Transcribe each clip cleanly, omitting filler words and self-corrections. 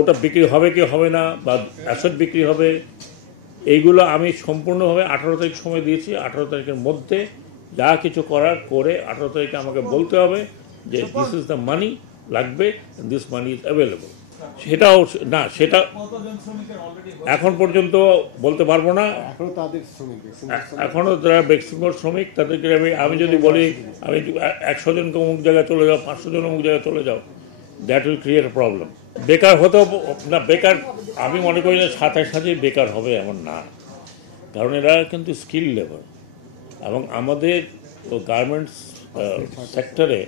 ওটা বিক্রি হবে কি হবে না বা অ্যাসেট বিক্রি হবে এইগুলো আমি সম্পূর্ণভাবে 18 তারিখ সময় দিয়েছি। 18 তারিখের মধ্যে যা কিছু করার করে 18 তারিখে আমাকে বলতে হবে যে দিস ইজ দ্য মানি লাগবে, দিস মানি ইজ অ্যাভেলেবল। সেটাও না, সেটা এখন পর্যন্ত বলতে পারবো না। এখনও যারা বেক্সিমোর শ্রমিক তাদেরকে আমি যদি বলি আমি 100 জনকে অমুক জায়গায় চলে যাও, 500 জন অমুক জায়গায় চলে যাও, that will create a problem. বেকার হতেও না, বেকার আমি মনে করি না সাথে সাথেই বেকার হবে এমন না, কারণ এরা কিন্তু স্কিল লেবার এবং আমাদের গার্মেন্টস সেক্টরে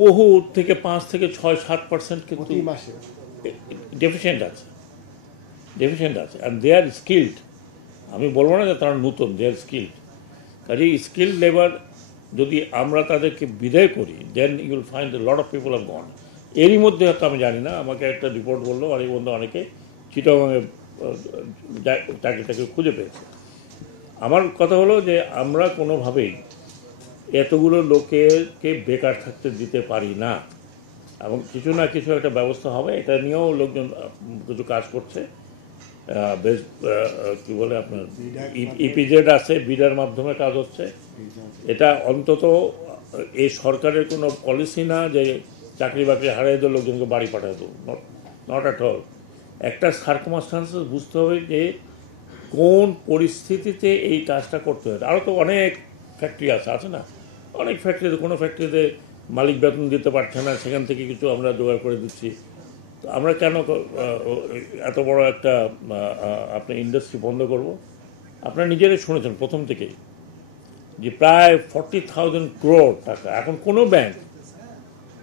বহু থেকে 5 থেকে 6-7% কিন্তু ডেফিসিয়েন্ট আছে, অ্যান্ড দে আর স্কিল্ড। আমি বলবো না যে তারা নতুন, দে আর স্কিল্ড। কাজেই স্কিল্ড লেবার যদি আমরা তাদেরকে বিদায় করি, then you will find a lot of people are gone. এরই মধ্যে হয়তো আমি জানি না, আমাকে একটা রিপোর্ট বললো অনেক বন্ধু অনেকে চিটাগাংয়ে চাকরি খুঁজে পেয়েছে। আমার কথা হলো যে আমরা কোনোভাবেই এতগুলো লোকেরকে বেকার থাকতে দিতে পারি না, এবং কিছু না কিছু একটা ব্যবস্থা হবে। এটা নিয়েও লোকজন কিছু কাজ করছে, বেশ কী বলে আপনার ইপিজেড আছে, বিডার মাধ্যমে কাজ হচ্ছে। এটা অন্তত এই সরকারের কোনো পলিসি না যে চাকরি বাকরি হারিয়ে দেওয়া লোকজনকে বাড়ি পাঠায় দেবো, নট অ্যাট অল। একটা সার্কমাস্টান্সেস বুঝতে হবে যে কোন পরিস্থিতিতে এই কাজটা করতে হয়। আরও তো অনেক ফ্যাক্টরি আছে না, অনেক ফ্যাক্টরিতে, কোনো ফ্যাক্টরিতে মালিক বেতন দিতে পারছে না, সেখান থেকে কিছু আমরা জোগাড় করে দিচ্ছি। তো আমরা কেন এত বড় একটা আপনার ইন্ডাস্ট্রি বন্ধ করব? আপনারা নিজেরাই শুনেছেন প্রথম থেকেই যে প্রায় 40,000 crore টাকা। এখন কোনো ব্যাংক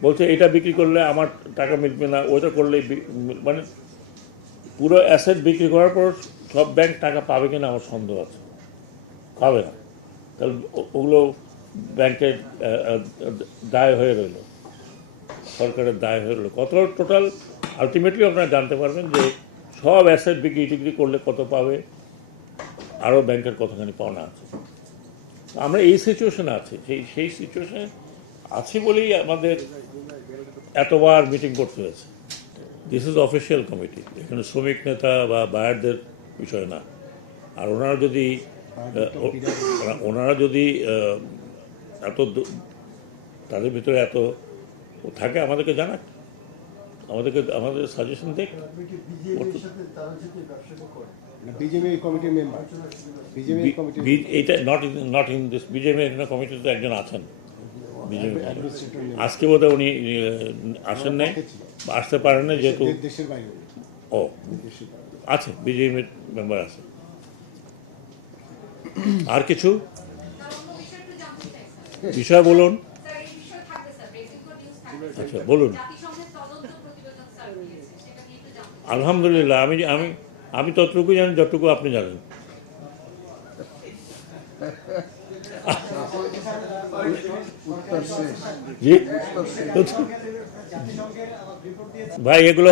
বলছে এটা বিক্রি করলে আমার টাকা মিলবে না, ওইটা করলে মানে পুরো অ্যাসেট বিক্রি করার পর সব ব্যাংক টাকা পাবে কিনা আমার সন্দেহ আছে, পাবে না। তাহলে ওগুলো ব্যাংকের দায় হয়ে রইল, সরকারের দায় হয়ে রইল। কত টোটাল আলটিমেটলি আপনারা জানতে পারবেন যে সব অ্যাসেট বিক্রি টিক্রি করলে কত পাবে, আরও ব্যাংকের কতখানি পাওনা আছে। আমরা এই সিচুয়েশনে আছি, সেই সিচুয়েশনে আছি বলেই আমাদের এতবার মিটিং করতে হয়েছে। দিস ইজ অফিসিয়াল কমিটি, এখানে শ্রমিক নেতা বা বায়ারদের বিষয় না। আর ওনারা যদি এত তাদের ভিতরে এত থাকে আমাদেরকে জানাক, আমাদের সাজেশন দেখ। এইটা নট ইন দিস বিজেপি কমিটিতে একজন আছেন, বিজেপি আজকে বোধহয় উনি আসেন নাই, আসতে পারেন না যেহেতু। ও আছে, বিজেপির মেম্বার আছে। আর কিছু বিষয় বলুন। আচ্ছা বলুন। আলহামদুলিল্লাহ, আমি ততটুকু জানি যতটুকু আপনি জানেন। জি ভাই, এগুলো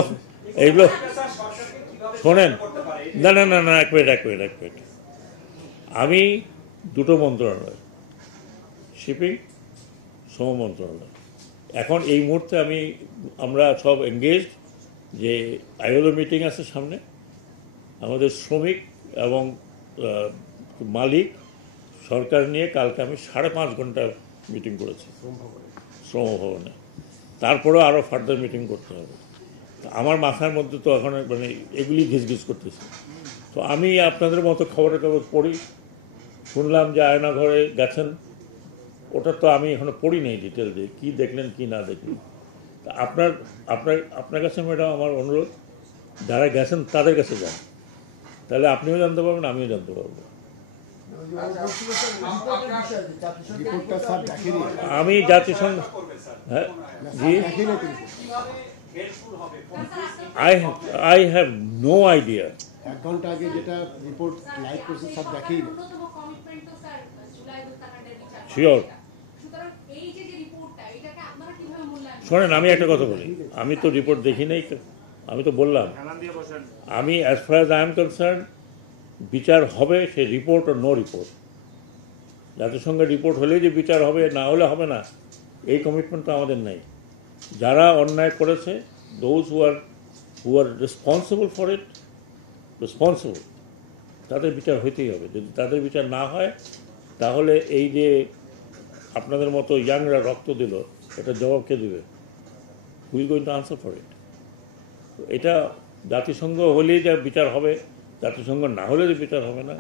শোনেন, না এক মিনিট। আমি দুটো মন্ত্রণালয়, শিপিং, শ্রম মন্ত্রণালয়, এখন এই মুহূর্তে আমরা সব এঙ্গেজড যে আইএলও মিটিং আছে সামনে। আমাদের শ্রমিক এবং মালিক সরকার নিয়ে কালকে আমি 5.5 ঘন্টা মিটিং করেছি শ্রম ভবনে। তারপরেও আরও ফার্দার মিটিং করতে হবে। আমার মাথার মধ্যে তো এখন মানে এগুলি ঘিসঘিস করতেছে। তো আমি আপনাদের মতো খবরের কাগজ পড়ি, শুনলাম যে আয়নাঘরে গেছেন, ওটা তো আমি এখনো পড়ি নাই ডিটেল, যে কী দেখলেন কি না দেখলেন। তা আপনার কাছে ম্যাডাম আমার অনুরোধ, যারা গেছেন তাদের কাছে যান, তাহলে আপনিও জানতে পারবেন, আমিও জানতে পারবো। আমি জাতিসংঘ, হ্যাঁ জি, আই হ্যাভ নো আইডিয়া। এক ঘন্টা আগে যেটা রিপোর্ট লাইভ করছে সব দেখেই না। শিওর। শোনেন, আমি একটা কথা বলি, আমি তো রিপোর্ট দেখি নাই, আমি তো বললাম আমি as far as I am concern বিচার হবে, সে রিপোর্ট ও নো রিপোর্ট। জাতিসংঘের রিপোর্ট হলেই যে বিচার হবে, না হলে হবে না, এই কমিটমেন্ট তো আমাদের নেই। যারা অন্যায় করেছে, those who are who are responsible for it, responsible, তাদের বিচার হইতেই হবে। যদি তাদের বিচার না হয় তাহলে এই যে আপনাদের মতো ইয়াংরা রক্ত দিল, এটা জবাব কে দেবে? Will going to answer for it. এটা জাতিসংঘ হলেই যা বিচার হবে, জাতিসংঘ না হলে যে বিচার হবে না।